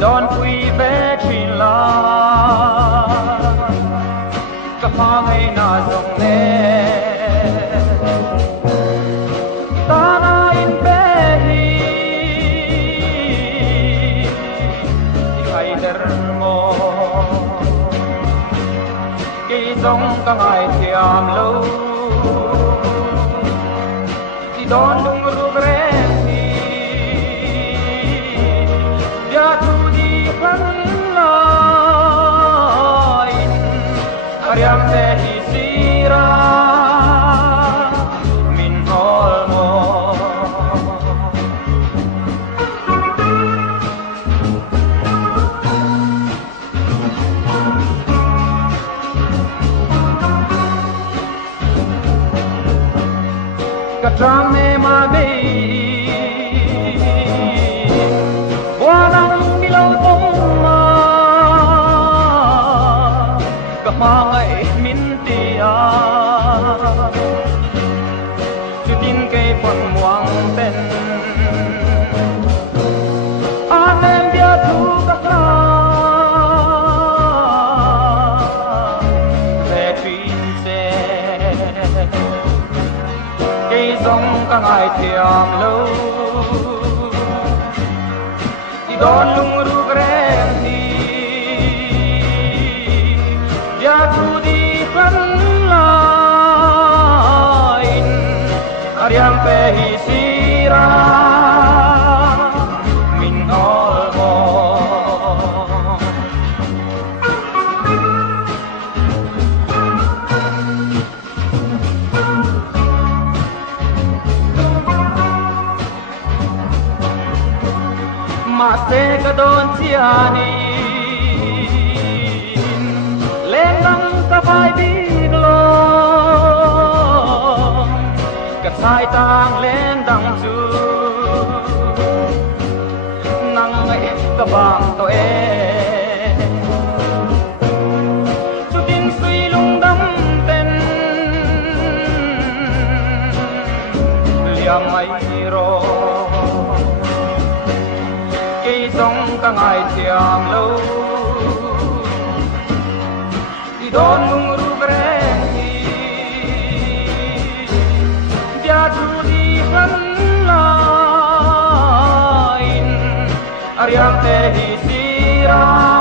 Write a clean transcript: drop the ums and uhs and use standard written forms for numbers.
đón quy bé truyền la cả hoa ngày na dòng nè ta na in bé hi hay đer mò cái dòng cả ngày thiam lâu đi đón lung ru bre Ariam te hisira min olmo Katrang me ma me Buanang kilaw toma Kamangay mintia Chutin kay panmuang ten Anem dia tu kakla Petrin se Kay zong kangay tiang lâu Idon lung ru grem hi Dia tu di lain Ariam pe hisira min olmo Mate kadon siani Lenang kapay biglo Kasay tang lendang su Nang ngay kabang to Chutin suy lung đâm tên Liam ay ro Cây sông ka ngay tiang lâu Don lungru berengi Dia judi lain Ariam te hisira